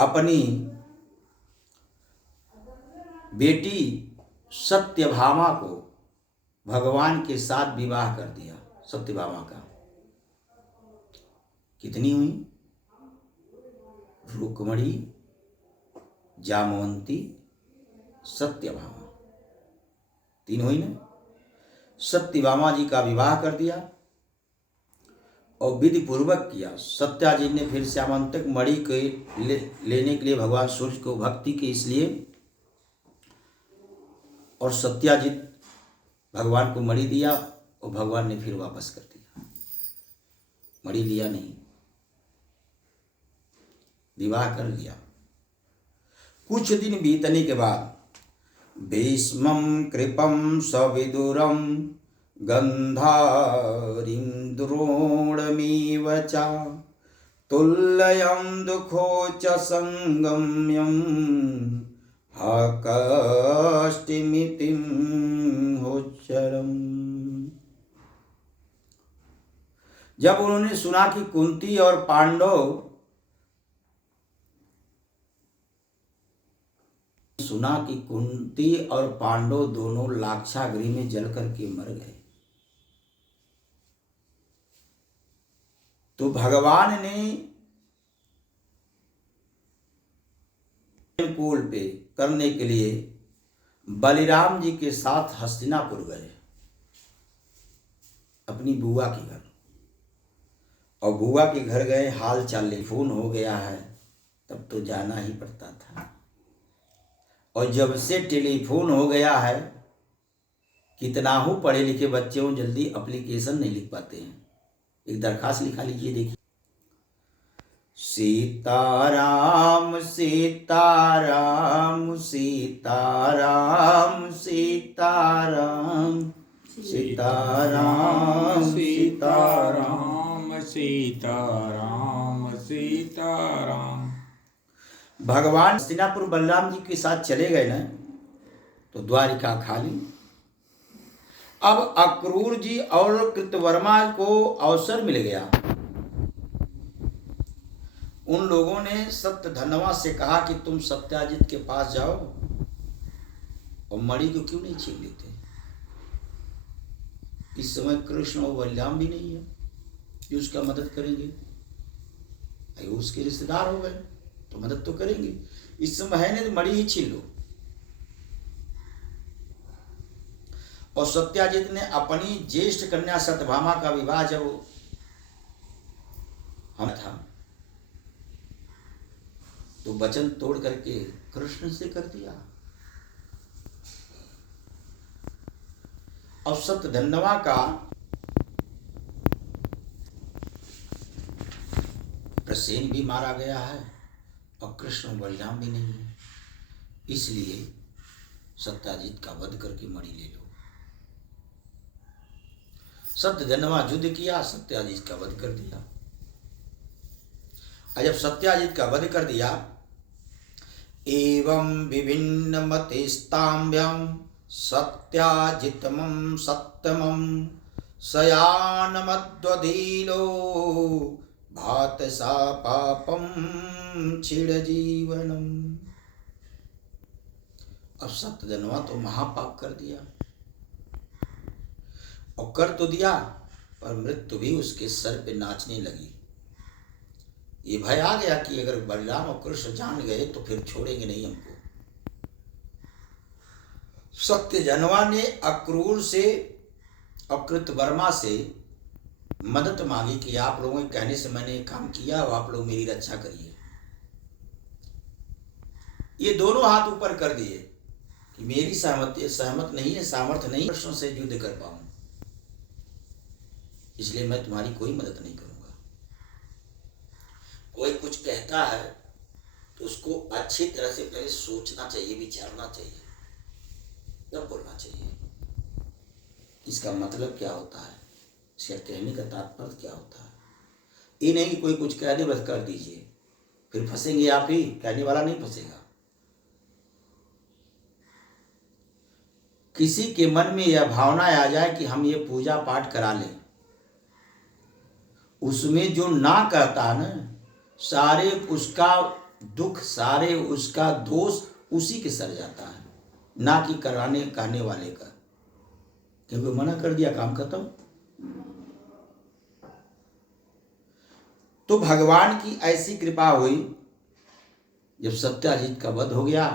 अपनी बेटी सत्यभामा को भगवान के साथ विवाह कर दिया। सत्यभामा का कितनी हुई? रुक्मणी, जामवंती, सत्यभामा, 3 हुई ना। सत्यभामा जी का विवाह कर दिया और विधि पूर्वक किया। सत्याजित ने फिर श्यामंतक मणि के लेने के लिए भगवान सूर्य को भक्ति की इसलिए, और सत्याजित भगवान को मणि दिया और भगवान ने फिर वापस कर दिया, मणि लिया नहीं, विवाह कर लिया। कुछ दिन बीतने के बाद भीष्मं कृपं सविदुरं गंधारिं द्रोणमेव च तुल्यं दुःखो च संगम्यं हकष्टिमितिं होच्चरम्। जब उन्होंने सुना कि कुंती और पांडव दोनों लाक्षागृह में जल करके मर गए, तो भगवान ने कूल पे करने के लिए बलिराम जी के साथ हस्तिनापुर गए, अपनी बुआ के घर। और बुआ के घर गए, हाल चाल फोन हो गया है, तब तो जाना ही पड़ता था। और जब से टेलीफोन हो गया है, कितना हो पढ़े लिखे बच्चे हो, जल्दी एप्लीकेशन नहीं लिख पाते हैं। एक दरखास्त लिखा लीजिए, देखिए, सीताराम सीताराम सीताराम सीताराम सीताराम सीताराम सीताराम सीताराम। भगवान हस्तिनापुर बलराम जी के साथ चले गए ना, तो द्वारिका खाली। अब अक्रूर जी और कृतवर्मा को अवसर मिल गया। उन लोगों ने सत्यधनवा से कहा कि तुम सत्याजित के पास जाओ और मणि को क्यों नहीं छीन लेते। इस समय कृष्ण और बलराम भी नहीं है कि उसका मदद करेंगे। अरे उसके रिश्तेदार हो गए तो मदद तो करेंगे, इस समय है नहीं तो मणि ही छीन लो। और सत्याजित ने अपनी ज्येष्ठ कन्या सत्यभामा का विवाह जब हम था, तो वचन तोड़ करके कृष्ण से कर दिया। और सत्यधन्वा का प्रसेन भी मारा गया है और कृष्ण बलराम भी नहीं है, इसलिए सत्याजित का वध करके मणि ले लो। सत्यधन्वा युद्ध किया, सत्याजित का वध कर दिया। और जब सत्याजित का वध कर दिया, एवं विभिन्न मतेस्ताभ्यां सत्याजितमं सत्तमं शयानमद्वदीलो भात सा पापम चिरजीवनम। अब सत्यधन्वा तो महापाप कर दिया, और कर तो दिया, पर मृत्यु भी उसके सर पे नाचने लगी। ये भय आ गया कि अगर बलराम और कृष्ण जान गए तो फिर छोड़ेंगे नहीं हमको। सत्यधन्वा ने अक्रूर से और कृतवर्मा से मदद मांगी कि आप लोगों के कहने से मैंने काम किया, और आप लोग मेरी रक्षा करिए। ये दोनों हाथ ऊपर कर दिए कि मेरी सहमत नहीं है, सामर्थ्य नहीं कृष्ण से युद्ध कर पाऊं, इसलिए मैं तुम्हारी कोई मदद नहीं करूंगा। कोई कुछ कहता है तो उसको अच्छी तरह से पहले सोचना चाहिए, विचारना चाहिए, तब बोलना चाहिए। इसका मतलब क्या होता है, इसका कहने का तात्पर्य क्या होता है। ये नहीं कि कोई कुछ कह दे बस कर दीजिए, फिर फंसेंगे आप ही, कहने वाला नहीं फंसेगा। किसी के मन में यह भावना आ जाए कि हम ये पूजा पाठ करा लें, उसमें जो ना कहता ना, सारे उसका दुख सारे उसका दोष उसी के सर जाता है, ना कि कराने कहने वाले का, क्योंकि मना कर दिया, काम खत्म। तो भगवान की ऐसी कृपा हुई, जब सत्याजीत का वध हो गया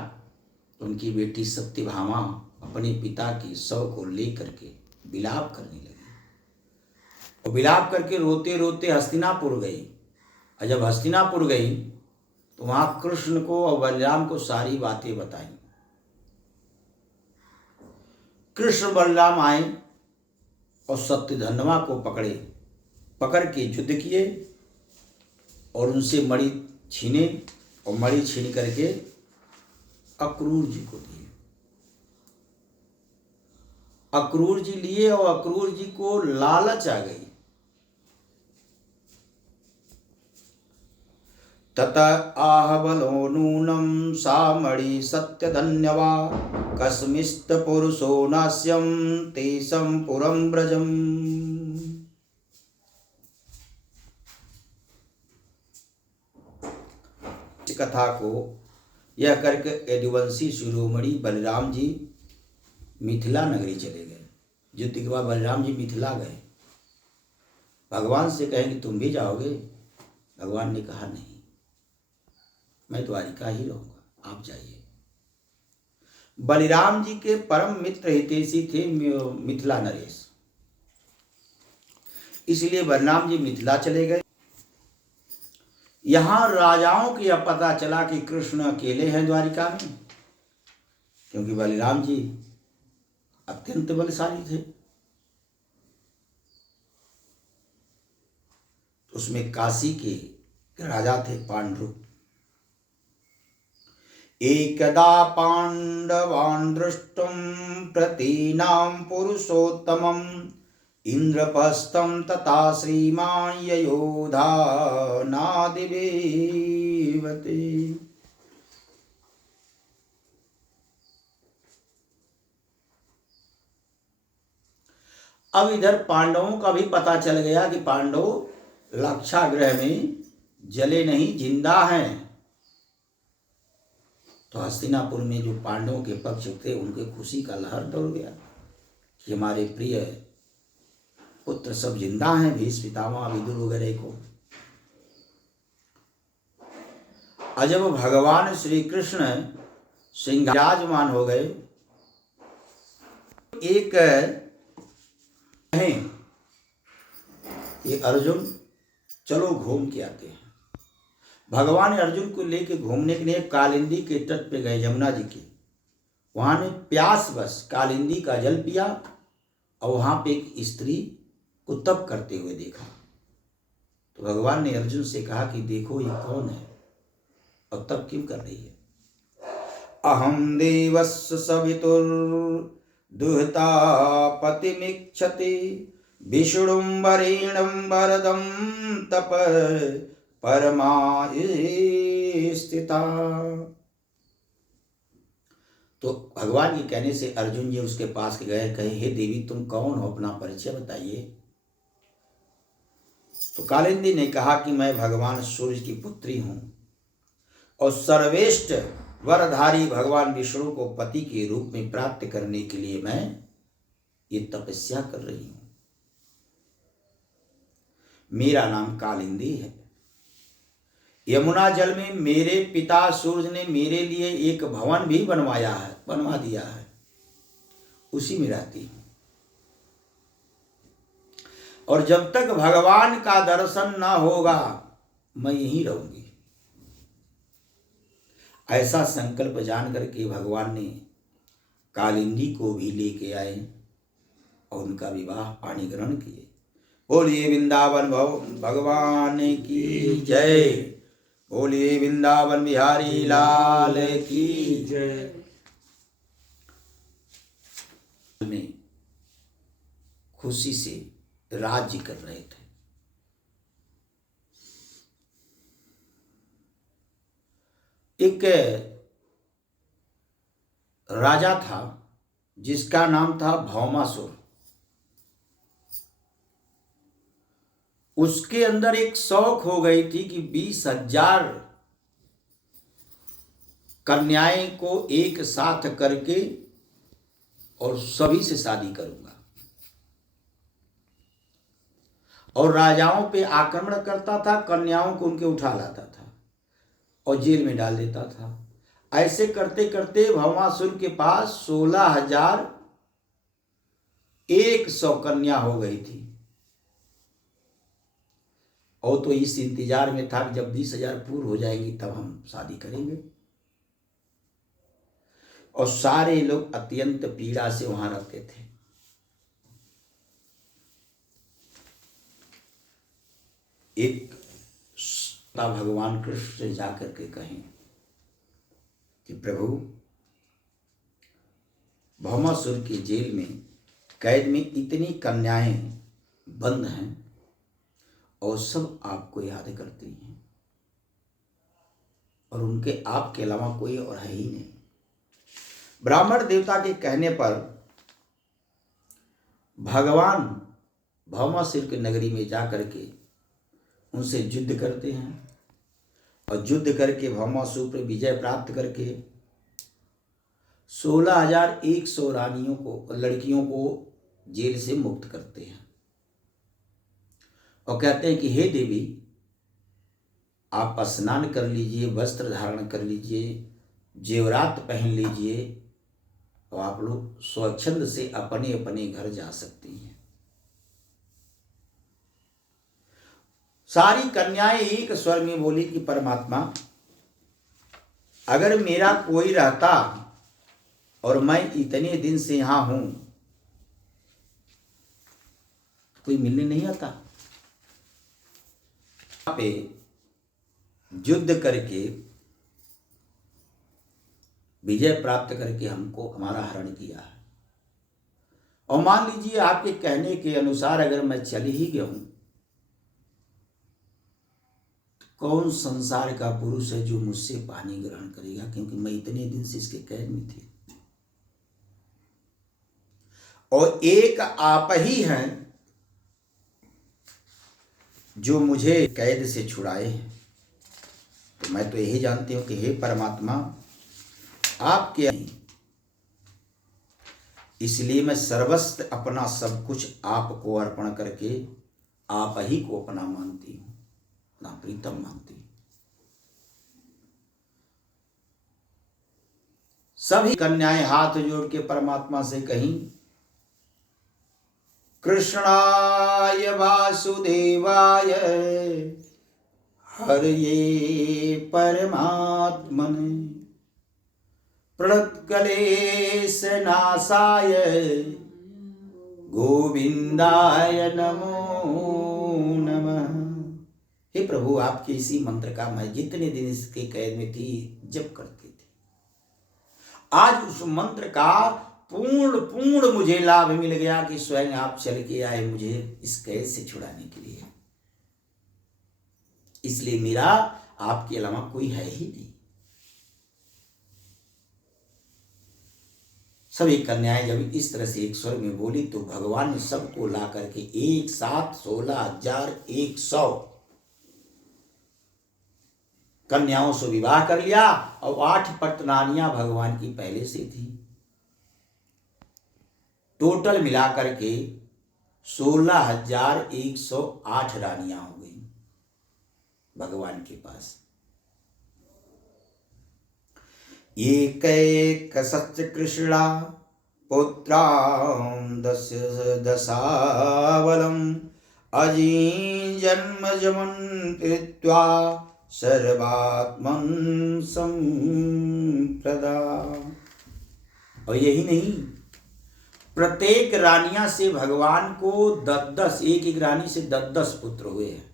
तो उनकी बेटी सत्यभामा अपने पिता की शव को लेकर के विलाप करने लगी, और विलाप करके रोते रोते हस्तिनापुर गई। और जब हस्तिनापुर गई तो वहां कृष्ण को और बलराम को सारी बातें बताई। कृष्ण बलराम आए और सत्यधन्वा को पकड़ के युद्ध किए और उनसे मणि छीने, और मणि छीन करके अक्रूर जी को दिए। अक्रूर जी लिए और अक्रूर जी को लालच आ गई। तत आह बलो नूनम सा मणि सत्यधन्यवा कस्मिस्त पुरुषो नास्यम तेसम पुरम ब्रजम। कथा को यह करके यदुवंशी शिरोमणि बलराम जी मिथिला नगरी चले गए। युद्ध के बाद बलराम जी मिथिला गए, भगवान से कहे कि तुम भी जाओगे। भगवान ने कहा नहीं, मैं द्वारिका ही रहूंगा, आप जाइए। बलराम जी के परम मित्र हितैषी थे मिथिला नरेश, इसलिए बलराम जी मिथिला चले गए। यहां राजाओं को यह पता चला कि कृष्ण अकेले हैं द्वारिका में, क्योंकि बलराम जी अत्यंत बलशाली थे। उसमें काशी के राजा थे पांडु। एकदा पांडवान् दृष्टुं प्रतीनां पुरुषोत्तमम् इंद्रपस्थं तथा श्रीमान् ययोधा नादिवीवते। अब इधर पांडवों का भी पता चल गया कि पांडव लाक्षागृह में जले नहीं, जिंदा हैं। तो हस्तिनापुर में जो पांडवों के पक्ष थे उनके खुशी का लहर दौड़ गया कि हमारे प्रिय पुत्र सब जिंदा हैं, भीष्म पितामह विदुर वगैरह को। और जब भगवान श्री कृष्ण सिंहासमान हो गए, एक कहें ये अर्जुन चलो घूम के आते हैं। भगवान अर्जुन को लेके घूमने के लिए कालिंदी के तट पे गए, यमुना जी के। वहां ने प्यास बस कालिंदी का जल पिया, और वहां पे एक स्त्री को तप करते हुए देखा। तो भगवान ने अर्जुन से कहा कि देखो ये कौन है और तप क्यों कर रही है। अहम देवस्य सवितुर दुहता पतिमिच्छति विष्णुं वरेण्यं वरदं तप परमा स्थिता। तो भगवान के कहने से अर्जुन जी उसके पास गए, कहे हे देवी तुम कौन हो, अपना परिचय बताइए। तो कालिंदी ने कहा कि मैं भगवान सूर्य की पुत्री हूं और सर्वश्रेष्ठ वरधारी भगवान विष्णु को पति के रूप में प्राप्त करने के लिए मैं ये तपस्या कर रही हूं। मेरा नाम कालिंदी है। यमुना जल में मेरे पिता सूर्य ने मेरे लिए एक भवन भी बनवा दिया है, उसी में रहती हूं। और जब तक भगवान का दर्शन ना होगा मैं यहीं रहूंगी। ऐसा संकल्प जान करके भगवान ने कालिंदी को भी लेके आए और उनका विवाह पाणी ग्रहण किए। बोलिए वृंदावन भगवान की जय, बोलिए वृंदावन बिहारी लाल की जय। में खुशी से राज्य कर रहे थे। एक राजा था जिसका नाम था भौमासुर। उसके अंदर एक शौक हो गई थी कि 20,000 कन्याएं को एक साथ करके और सभी से शादी करूंगा, और राजाओं पे आक्रमण करता था, कन्याओं को उनके उठा लाता था और जेल में डाल देता था। ऐसे करते करते भौमासुर के पास 16,100 कन्या हो गई थी, और तो इस इंतजार में था कि जब 20,000 पूर्ण हो जाएंगी तब हम शादी करेंगे। और सारे लोग अत्यंत पीड़ा से वहां रहते थे। एक भगवान कृष्ण से जाकर के कहें कि प्रभु, भौमासुर की जेल में कैद में इतनी कन्याएं बंद हैं और सब आपको याद करती हैं, और उनके आपके अलावा कोई और है ही नहीं। ब्राह्मण देवता के कहने पर भगवान भौमासुर की नगरी में जाकर के उनसे युद्ध करते हैं, और युद्ध करके भौमासुर पर विजय प्राप्त करके 16,100 रानियों को, लड़कियों को जेल से मुक्त करते हैं, और कहते हैं कि हे देवी, आप स्नान कर लीजिए, वस्त्र धारण कर लीजिए, जेवरात पहन लीजिए, और आप लोग स्वच्छंद से अपने अपने घर जा सकती हैं। सारी कन्याएं एक स्वर में बोली कि परमात्मा, अगर मेरा कोई रहता और मैं इतने दिन से यहां हूं, कोई मिलने नहीं आता। पे युद्ध करके विजय प्राप्त करके हमको हमारा हरण किया है, और मान लीजिए आपके कहने के अनुसार अगर मैं चल ही गया हूं, कौन संसार का पुरुष है जो मुझसे पानी ग्रहण करेगा, क्योंकि मैं इतने दिन से इसके कैद में थी, और एक आप ही हैं जो मुझे कैद से छुड़ाए हैं। तो मैं तो यही जानती हूं कि हे परमात्मा, आपके नहीं, इसलिए मैं सर्वस्व अपना सब कुछ आपको अर्पण करके आप ही को अपना मानती हूं, ना प्रीतम मानती हूं। सभी कन्याएं हाथ जोड़ के परमात्मा से कहीं, कृष्णाय वासुदेवाय हरये परमात्मने प्रणतक्लेश नाशाय गोविंदाय नमो नमः। हे प्रभु, आपके इसी मंत्र का मैं जितने दिन इसके कैद में थी जप करती थी, आज उस मंत्र का पूर्ण मुझे लाभ मिल गया कि स्वयं आप चल के आए मुझे इस कैद से छुड़ाने के लिए। इसलिए मेरा आपके अलावा कोई है ही नहीं। सभी कन्याएं जब इस तरह से एक स्वर में बोली तो भगवान ने सबको ला करके एक साथ 16,100 कन्याओं से विवाह कर लिया, और 8 पटरानियां भगवान की पहले से थी। टोटल मिलाकर के 16,108 रानियां हो गई भगवान के पास। एक सत्य कृष्णा पुत्रां दशावलम अजी जन्म जमन कृत्वा सर्वात्मन संप्रदा। और यही नहीं, प्रत्येक रानिया से भगवान को 10-10, एक रानी से 10-10 पुत्र हुए हैं।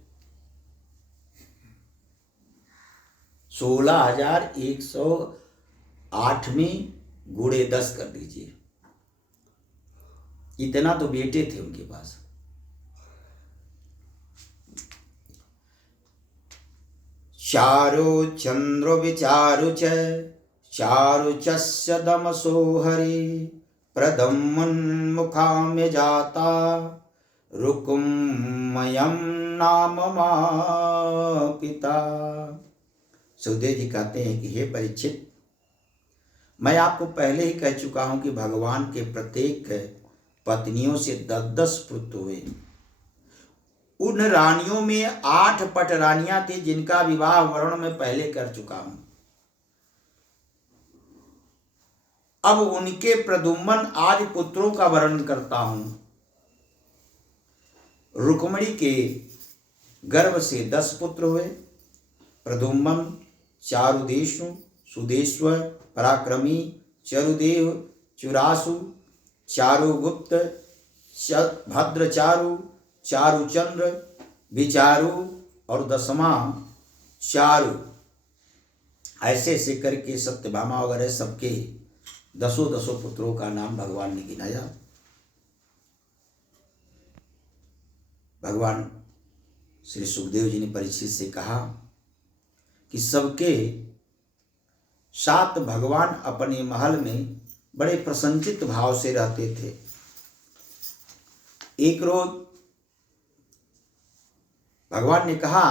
16,108 में गुणे 10 कर दीजिए, इतना तो बेटे थे उनके पास। चारु चंद्र विचारु च चारु चस्य दमसो हरि प्रदमन मुखाम्य जाता रुकुमयम नाम मा पिता। सुखदेव जी कहते हैं कि हे परीक्षित, मैं आपको पहले ही कह चुका हूं कि भगवान के प्रत्येक पत्नियों से 10-10 पुत्र हुए। उन रानियों में 8 पट रानियां थी जिनका विवाह वरुण में पहले कर चुका हूं। अब उनके प्रद्युम्न आदि पुत्रों का वर्णन करता हूं। रुक्मिणी के गर्भ से 10 पुत्र हुए। प्रद्युम्न, चारुदेशु, सुदेश्वर, पराक्रमी, चरुदेव, चुरासु, चारुगुप्त, भद्रचारु, चारुचंद्र, विचारु और 10वां चारु। ऐसे ऐसे करके सत्यभामा वगैरह सबके 10 पुत्रों का नाम भगवान ने गिनाया। भगवान श्री सुखदेव जी ने परीक्षित से कहा कि सबके साथ भगवान अपने महल में बड़े प्रसन्नचित्त भाव से रहते थे। एक रोज भगवान ने कहा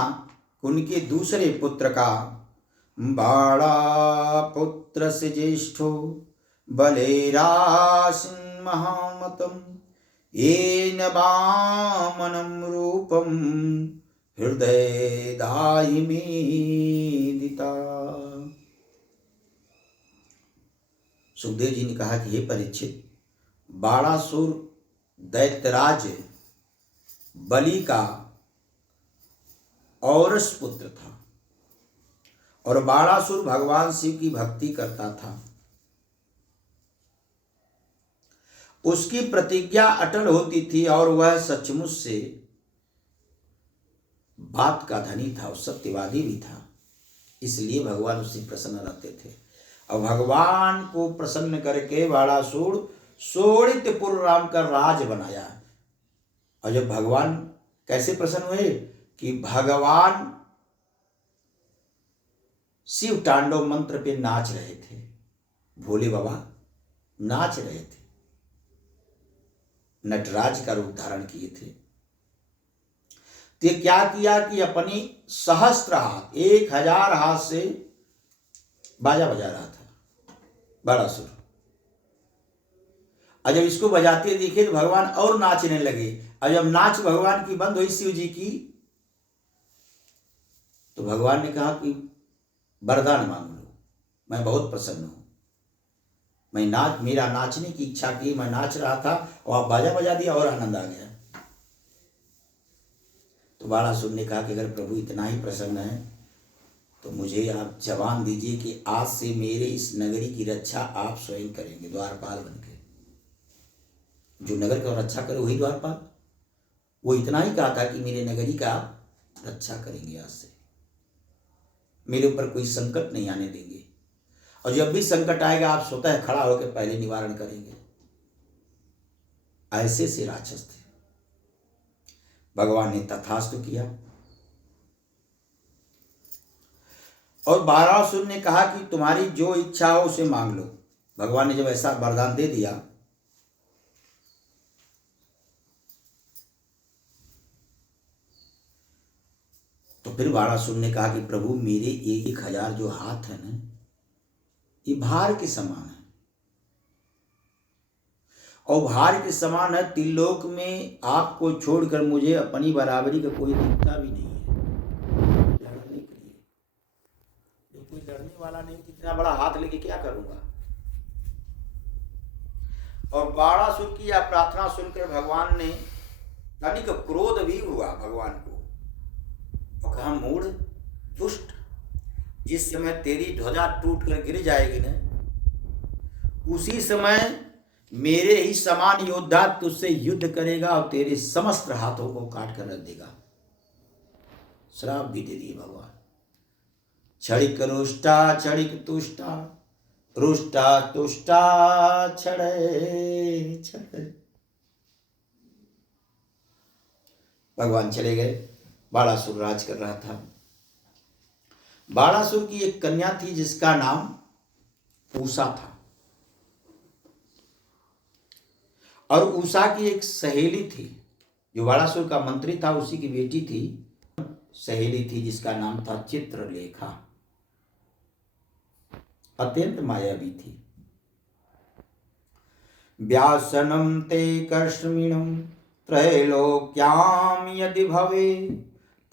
उनके दूसरे पुत्र का बाड़ा पुत्र से ज्येष्ठो बलेरासिन महामतम येन वामनं रूपम हृदय दायि मेदिता। सुखदेव जी ने कहा कि हे परीक्षित, बाणासुर दैत्यराज बलि का औरस पुत्र था और बाणासुर भगवान शिव की भक्ति करता था। उसकी प्रतिज्ञा अटल होती थी और वह सचमुच से बात का धनी था और सत्यवादी भी था, इसलिए भगवान उससे प्रसन्न रहते थे। और भगवान को प्रसन्न करके बाणासुर शोणितपुर राम का राज बनाया। और जब भगवान कैसे प्रसन्न हुए कि भगवान शिव तांडव मंत्र पे नाच रहे थे, भोले बाबा नाच रहे थे, नटराज का रूप धारण किए थे। तो क्या किया कि अपनी सहस्त्र हाथ 1000 हाथ से बाजा बजा रहा था बाणासुर। और जब इसको बजाते देखे तो भगवान और नाचने लगे। और जब नाच भगवान की बंद हुई शिव जी की, तो भगवान ने कहा कि वरदान मांग लो, मैं बहुत प्रसन्न हूं। मेरा नाचने की इच्छा की, मैं नाच रहा था और आप बाजा बजा दिया और आनंद आ गया। तो बाणासुर ने कहा कि अगर प्रभु इतना ही प्रसन्न है तो मुझे आप जवान दीजिए कि आज से मेरे इस नगरी की रक्षा आप स्वयं करेंगे, द्वारपाल बनके। जो नगर का रक्षा करे वही द्वारपाल। वो इतना ही कहा था कि मेरे नगरी का आप रक्षा करेंगे, आज से मेरे ऊपर कोई संकट नहीं आने देंगे, और जब भी संकट आएगा आप स्वतः खड़ा होकर पहले निवारण करेंगे। ऐसे से राक्षस थे। भगवान ने तथास्तु किया। और बाणासुर ने कहा कि तुम्हारी जो इच्छा हो उसे मांग लो। भगवान ने जब ऐसा वरदान दे दिया तो फिर बाणासुर ने कहा कि प्रभु मेरे 1000 जो हाथ है ना, ये भार के समान है, और भार के समान है। त्रिलोक में आपको छोड़कर मुझे अपनी बराबरी का कोई दिखता भी नहीं है लड़ने के लिए। जो कोई लड़ने वाला नहीं, इतना बड़ा हाथ लेके क्या करूंगा। और बाणासुर की यह प्रार्थना सुनकर भगवान ने तनिक क्रोध भी हुआ भगवान को, और कहा मूढ़ दुष्ट, जिस समय तेरी ध्वजा टूट कर गिर जाएगी ना, उसी समय मेरे ही समान योद्धा तुझसे युद्ध करेगा और तेरे समस्त हाथों को काट कर रख देगा। श्राप भी दे दिए भगवान। क्षणिक रुष्टा क्षणिक तुष्टा, रुष्टा तुष्टा छड़े छड़े। भगवान चले गए। बाणासुर राज कर रहा था। बाणासुर की एक कन्या थी जिसका नाम उषा था, और उषा की एक सहेली थी जो बाणासुर का मंत्री था, उसी की बेटी थी। सहेली थी जिसका नाम था चित्रलेखा। अत्यंत मायावी थी। व्यासनं ते कर्ष्मिणं त्रैलोक्यां यदि भवे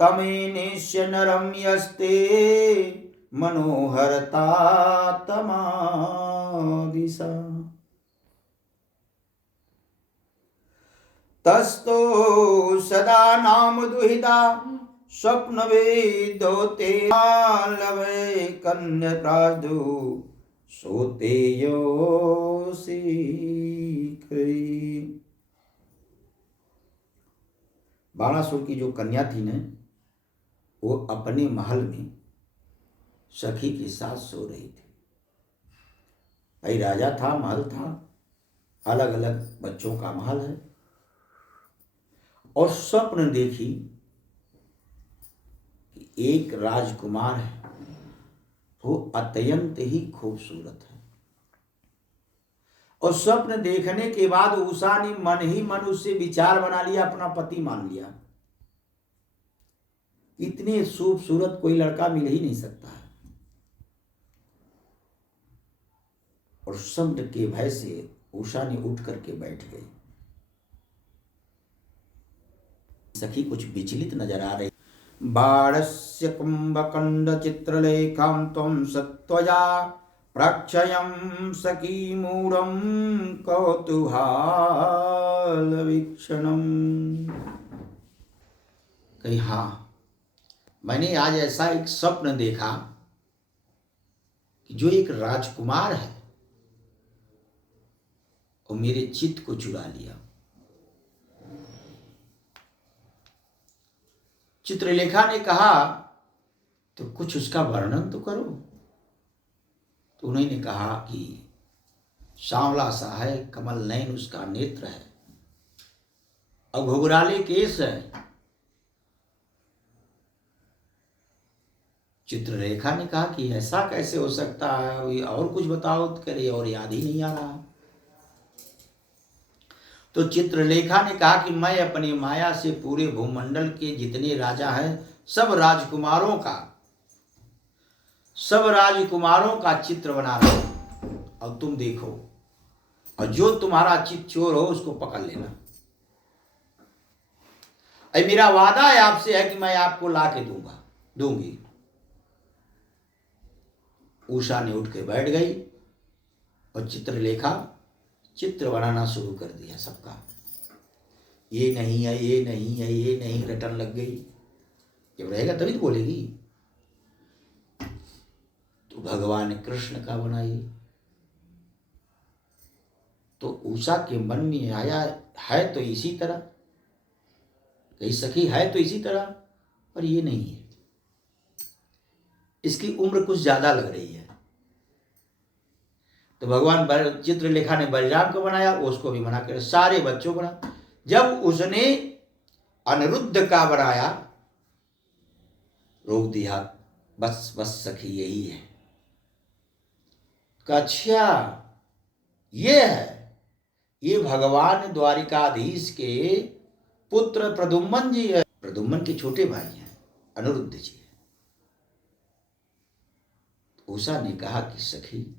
तमेनेष्य नरं यस्ते मनोहरता तमादिशा तस्तो सदा नाम दुहिता स्वप्नवेदो ते लवे कन्यप्रादु सोते योषि बाणासुर की जो कन्या थी न, वो अपने महल में सखी के साथ सो रही थी। भाई राजा था, महल था, अलग अलग बच्चों का महल है, और स्वप्न देखी कि एक राजकुमार है, वो अत्यंत ही खूबसूरत है। और स्वप्न देखने के बाद उषा ने मन ही मन उससे विचार बना लिया, अपना पति मान लिया। इतने खूबसूरत कोई लड़का मिल ही नहीं सकता है। और स्वप्न के भय से उषा ने उठ करके बैठ गई। सखी कुछ विचलित नजर आ रही। बाणस्य कुंभकंड चित्रलेखां त्वं सत्वया प्रक्षयं सखी मूढ़ं कौतूहल वीक्षणम्। कहीं हाँ, मैंने आज ऐसा एक स्वप्न देखा कि जो एक राजकुमार है, वो मेरे चित्त को चुरा लिया। चित्रलेखा ने कहा, तो कुछ उसका वर्णन तो करो। तो उन्होंने कहा कि सांवला सा है, कमल नयन उसका नेत्र है, और घुघराले केस है। चित्रलेखा ने कहा कि ऐसा कैसे हो सकता है, और कुछ बताओ। तो करे और याद ही नहीं आ रहा। तो चित्रलेखा ने कहा कि मैं अपनी माया से पूरे भूमंडल के जितने राजा हैं, सब राजकुमारों का चित्र बना रहा हूं, और तुम देखो, और जो तुम्हारा चित्त चोर हो उसको पकड़ लेना। अरे मेरा वादा है आपसे है कि मैं आपको ला के दूंगी। उषा ने उठ के बैठ गई और चित्रलेखा चित्र बनाना शुरू कर दिया सबका। ये नहीं है, ये नहीं है, ये नहीं, रटन लग गई। जब रहेगा तभी तो बोलेगी। तो भगवान कृष्ण का बनाई। तो उषा के मन में आया, है तो इसी तरह, कहीं सखी है तो इसी तरह, पर ये नहीं है, इसकी उम्र कुछ ज्यादा लग रही है। तो भगवान चित्रलेखा ने बलराम को बनाया, उसको भी मना कर, सारे बच्चों को बना। जब उसने अनिरुद्ध का बनाया, रोक दिया, बस सखी यही है। अच्छा, ये है, ये भगवान द्वारिकाधीश के पुत्र प्रद्युम्न जी है। प्रद्युम्न के छोटे भाई हैं अनिरुद्ध जी। उषा ने कहा कि सखी,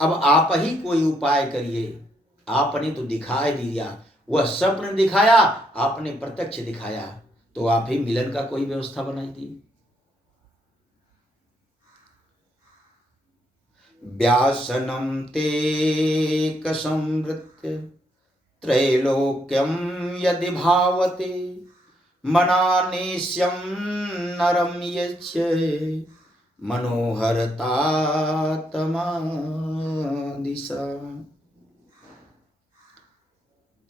अब आप ही कोई उपाय करिए। आपने तो दिखाई दिया, वह स्वप्न दिखाया, आपने प्रत्यक्ष दिखाया, तो आप ही मिलन का कोई व्यवस्था बनाई दी। व्यासनं ते कसंवृत्य त्रैलोक्यं यदि भावते मनानेश्यं नरं यच्चे मनोहरता तमादिशा।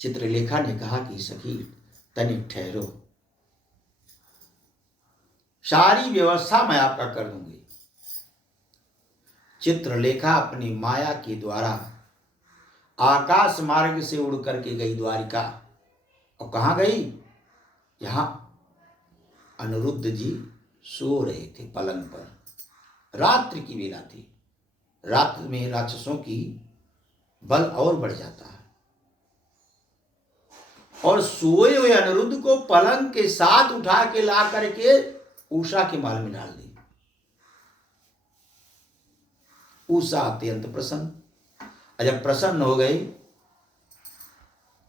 चित्रलेखा ने कहा कि सखी तनिक ठहरो, सारी व्यवस्था मैं आपका कर दूंगी। चित्रलेखा अपनी माया के द्वारा आकाश मार्ग से उड़ करके गई द्वारिका। और कहाँ गई? यहां अनिरुद्ध जी सो रहे थे पलंग पर। रात्रि की बेला थी। रात्र में राक्षसों की बल और बढ़ जाता है। और सोए हुए अनिरुद्ध को पलंग के साथ उठा के ला करके उषा के महल में डाल दी। उषा अत्यंत प्रसन्न। जब प्रसन्न हो गई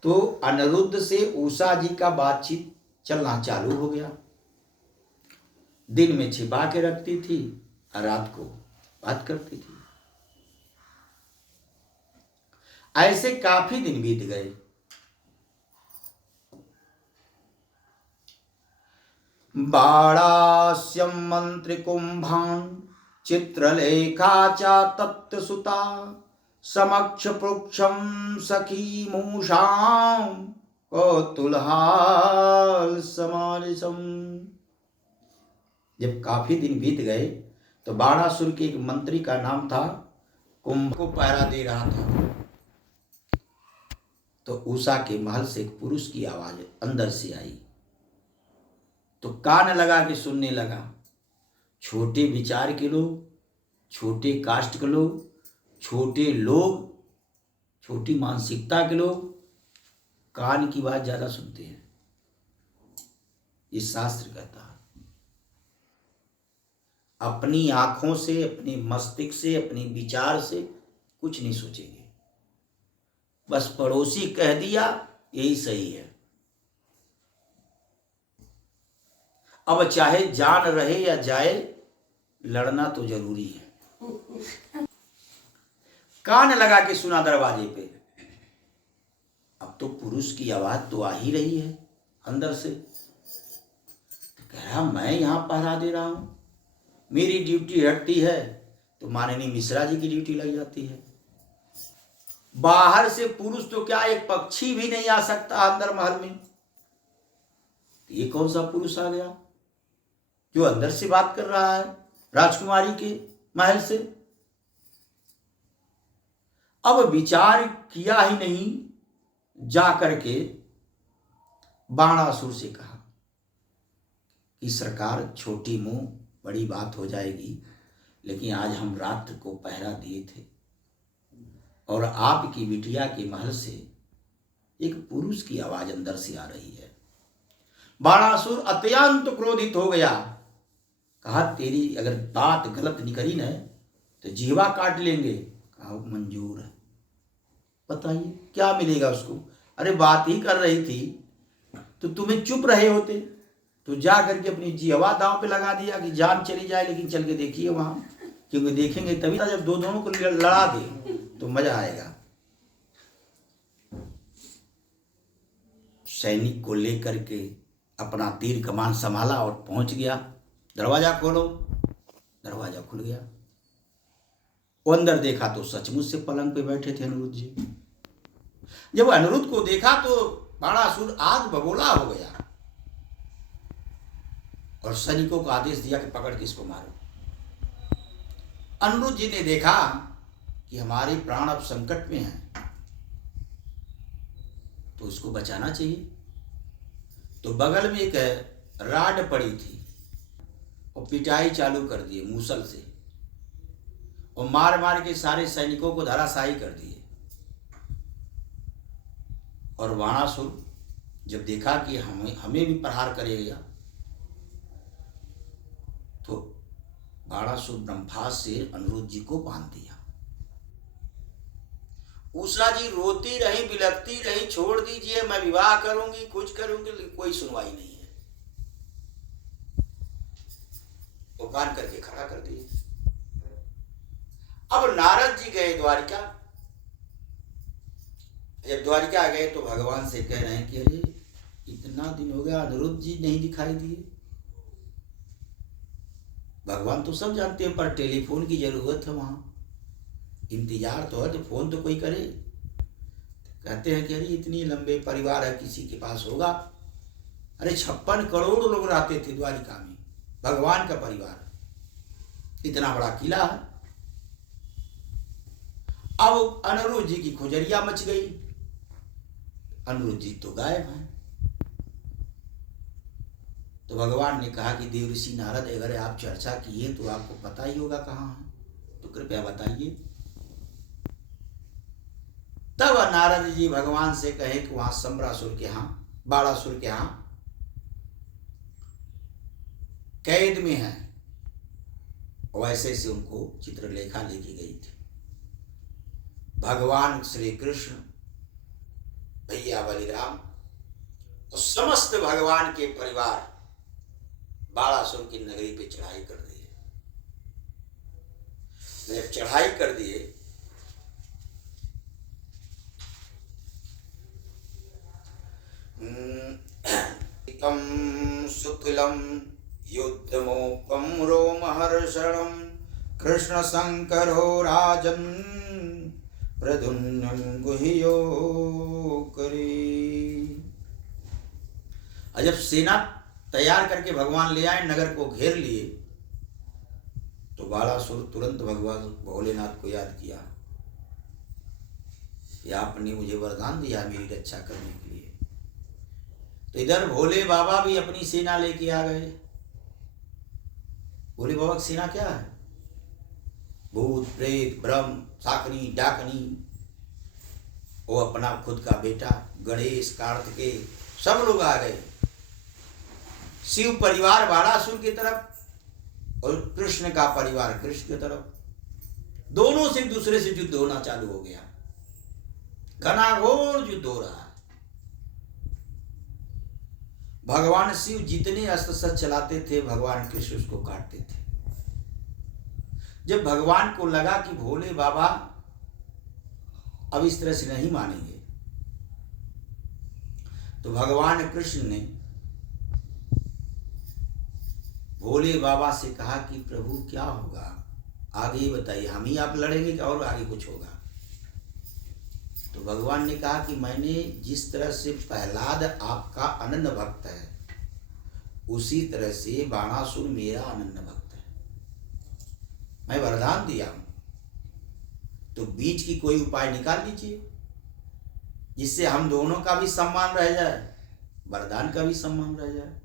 तो अनिरुद्ध से उषा जी का बातचीत चलना चालू हो गया। दिन में छिपा के रखती थी और रात को बात करती थी। ऐसे काफी दिन बीत गए। बाणास्यं मंत्रिकुंभान् चित्रलेखा च तत्सुता समक्ष पृक्षं सखी मूषां कौतूहल समानिसम। जब काफी दिन बीत गए तो बाणासुर के एक मंत्री का नाम था कुंभ को पहरा दे रहा था। तो उषा के महल से एक पुरुष की आवाज अंदर से आई। तो कान लगा के सुनने लगा। छोटे विचार के लोग, छोटे कास्ट के लोग, छोटे लोग, छोटी मानसिकता के लोग कान की बात ज्यादा सुनते हैं, ये शास्त्र कहता है। अपनी आंखों से, अपनी मस्तिष्क से, अपनी विचार से कुछ नहीं सोचेंगे। बस पड़ोसी कह दिया यही सही है। अब चाहे जान रहे या जाए, लड़ना तो जरूरी है। कान लगा के सुना दरवाजे पे। अब तो पुरुष की आवाज तो आ ही रही है अंदर से। तो कह रहा मैं यहां पहरा दे रहा हूं, मेरी ड्यूटी हटती है तो माननीय मिश्रा जी की ड्यूटी लग जाती है। बाहर से पुरुष तो क्या, एक पक्षी भी नहीं आ सकता अंदर महल में। ये कौन सा पुरुष आ गया जो अंदर से बात कर रहा है राजकुमारी के महल से। अब विचार किया ही नहीं, जा करके बाणासुर से कहा कि सरकार, छोटी मुंह बड़ी बात हो जाएगी, लेकिन आज हम रात को पहरा दिए थे और आपकी बिटिया के महल से एक पुरुष की आवाज अंदर से आ रही है। बाणासुर अत्यंत क्रोधित हो गया। कहा तेरी अगर बात गलत निकली न तो जीवा काट लेंगे। कहा मंजूर है, बताइए क्या मिलेगा उसको। अरे बात ही कर रही थी तो तुम्हें चुप रहे होते, तो जा करके अपनी जीवा दांव पे लगा दिया कि जान चली जाए, लेकिन चल के देखिए वहां, क्योंकि देखेंगे तभी जब दोनों को लड़ा दे तो मजा आएगा। सैनिक को लेकर के अपना तीर कमान संभाला और पहुंच गया। दरवाजा खोलो, दरवाजा खुल गया। वो अंदर देखा तो सचमुच से पलंग पे बैठे थे अनिरुद्ध जी। जब अनिरुद्ध को देखा तो बाणासुर आग बबूला हो गया और सैनिकों को आदेश दिया कि पकड़ के इसको मारो। अनिरुद्ध जी ने देखा कि हमारे प्राण अब संकट में हैं, तो उसको बचाना चाहिए। तो बगल में एक राड पड़ी थी और पिटाई चालू कर दिए मूसल से और मार मार के सारे सैनिकों को धराशायी कर दिए। और बाणासुर जब देखा कि हमें भी प्रहार करेगा, तो बाणासुर ब्रह्मास्त्र से अनिरुद्ध जी को बांध दिया। उषा जी रोती रही, बिलखती रही, छोड़ दीजिए, मैं विवाह करूंगी, कुछ करूंगी, लेकिन कोई सुनवाई नहीं है। वो बांध करके खड़ा कर दिए। अब नारद जी गए द्वारिका। जब द्वारिका गए तो भगवान से कह रहे हैं कि अरे इतना दिन हो गया अनिरुद्ध जी नहीं दिखाई दिए। भगवान तो सब जानते हैं, पर टेलीफोन की जरूरत है, वहां इंतजार तो है, तो फोन तो कोई करे। कहते हैं कि अरे इतनी लंबे परिवार है, किसी के पास होगा। अरे 56 करोड़ लोग रहते थे द्वारिका में, भगवान का परिवार, इतना बड़ा किला है। अब अनिरुद्ध जी की खुजरिया मच गई। अनिरुद्ध जी तो गायब हैं। तो भगवान ने कहा कि देवर्षि नारद, अगर आप चर्चा किए तो आपको पता ही होगा कहाँ है, तो कृपया बताइए। तब नारद जी भगवान से कहे कि वहां सम्रासुर के यहां, बाणासुर के यहां कैद में है। वैसे से उनको चित्रलेखा लेके गई थी। भगवान श्री कृष्ण भैया बलिराम और समस्त भगवान के परिवार बाणासुर की नगरी पे चढ़ाई कर दी। जब चढ़ाई कर दिए सुतुलम युद्धमोपम रोमहर्षणम कृष्ण शंकरो राजन प्रद्युम्नं गुह्यो करी। और जब सेना तैयार करके भगवान ले आए, नगर को घेर लिए, तो बाणासुर तुरंत भगवान भोलेनाथ को याद किया कि आपने मुझे वरदान दिया मेरी रक्षा करने के लिए। तो इधर भोले बाबा भी अपनी सेना लेके आ गए। भोले बाबा की सेना क्या है? भूत प्रेत ब्रह्म शाकनी डाकनी, वो अपना खुद का बेटा गणेश कार्तिकेय सब लोग आ गए। शिव परिवार बाणासुर की तरफ और कृष्ण का परिवार कृष्ण की तरफ, दोनों से एक दूसरे से युद्ध होना चालू हो गया। घनाघोर युद्ध हो रहा है। भगवान शिव जितने अस्त्र शस्त्र चलाते थे, भगवान कृष्ण उसको काटते थे। जब भगवान को लगा कि भोले बाबा अब इस तरह से नहीं मानेंगे, तो भगवान कृष्ण ने भोले बाबा से कहा कि प्रभु क्या होगा, आगे बताइए, हम ही आप लड़ेंगे क्या और आगे कुछ होगा? तो भगवान ने कहा कि मैंने जिस तरह से प्रहलाद आपका अनन्य भक्त है, उसी तरह से बाणासुर मेरा अनन्य भक्त है। मैं वरदान दिया हूं, तो बीच की कोई उपाय निकाल लीजिए जिससे हम दोनों का भी सम्मान रह जाए, वरदान का भी सम्मान रह जाए।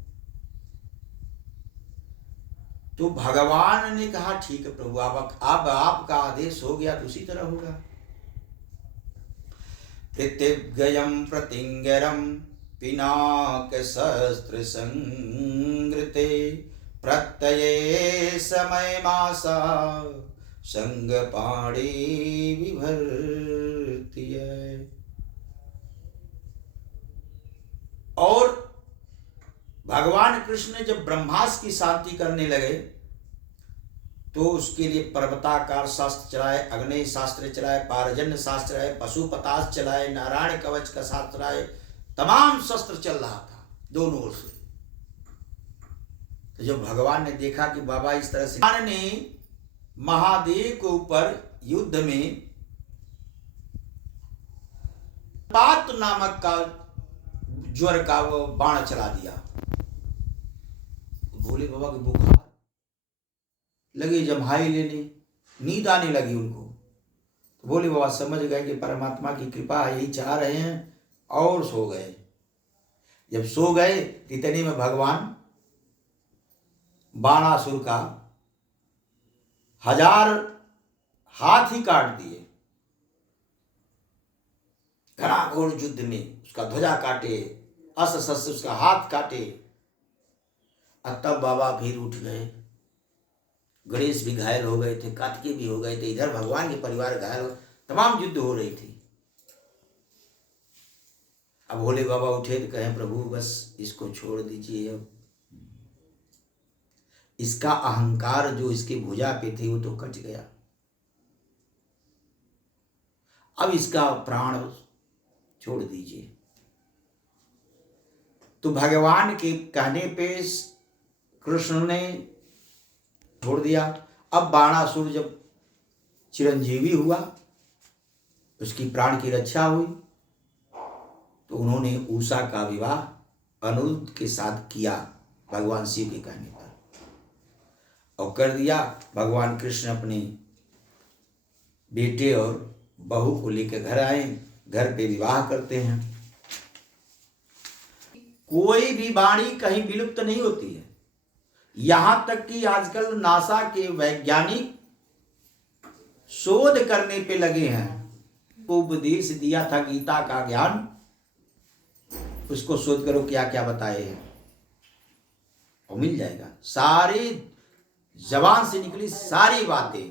तो भगवान ने कहा ठीक है प्रभु, अब आपका आदेश हो गया तो उसी तरह होगा। पृथिव्ययं प्रतिंगरं पिनाक शस्त्र संगृते प्रत्यये समय मासा संग पाणी विभर्त्य। और भगवान कृष्ण जब ब्रह्मास्त्र की शांति करने लगे, तो उसके लिए पर्वताकार शास्त्र चलाए, अग्नि शास्त्र चलाए, पारजन्य शास्त्र चलाए, पशुपतास्त्र चलाए, नारायण कवच का शास्त्र चलाए, तमाम शस्त्र चल रहा था दोनों ओर से। तो जब भगवान ने देखा कि बाबा इस तरह से, भगवान ने महादेव के ऊपर युद्ध में पात नामक का ज्वर का वो बाण चला दिया। भोले बाबा के बुखार लगे जम्हाई लेने, नींद आने लगी उनको। तो भोले बाबा समझ गए कि परमात्मा की कृपा है, यही चाह रहे हैं, और सो गए। जब सो गए इतने में भगवान बाणासुर का 1000 हाथ ही काट दिए। घनाघोर युद्ध में उसका ध्वजा काटे, अस्त्र शस्त्र उसका हाथ काटे। और तब बाबा फिर उठ गए। गणेश भी घायल हो गए थे, कार्तिकेय भी हो गए थे, इधर भगवान के परिवार घायल हो, तमाम युद्ध हो रही थी। अब भोले बाबा उठे तो कहें प्रभु बस इसको छोड़ दीजिए, अब इसका अहंकार जो इसके भुजा पे थे वो तो कट गया, अब इसका प्राण छोड़ दीजिए। तो भगवान के कहने पे कृष्ण ने छोड़ दिया। अब बाणासुर जब चिरंजीवी हुआ, उसकी प्राण की रक्षा हुई, तो उन्होंने उषा का विवाह अनिरुद्ध के साथ किया भगवान शिव के कहने पर, और कर दिया। भगवान कृष्ण अपने बेटे और बहू को लेकर घर आए, घर पे विवाह करते हैं। कोई भी वाणी कहीं विलुप्त नहीं होती है। यहां तक कि आजकल नासा के वैज्ञानिक शोध करने पे लगे हैं। उपदेश दिया था गीता का ज्ञान, उसको शोध करो क्या क्या बताए हैं, और मिल जाएगा। सारी जबान से निकली सारी बातें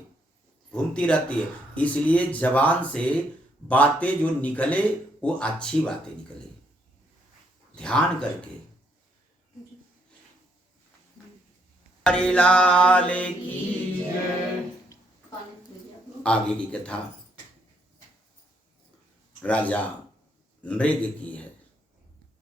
घूमती रहती है, इसलिए जबान से बातें जो निकले वो अच्छी बातें निकले, ध्यान करके। हरे लाल की आगे की कथा राजा नृग की है।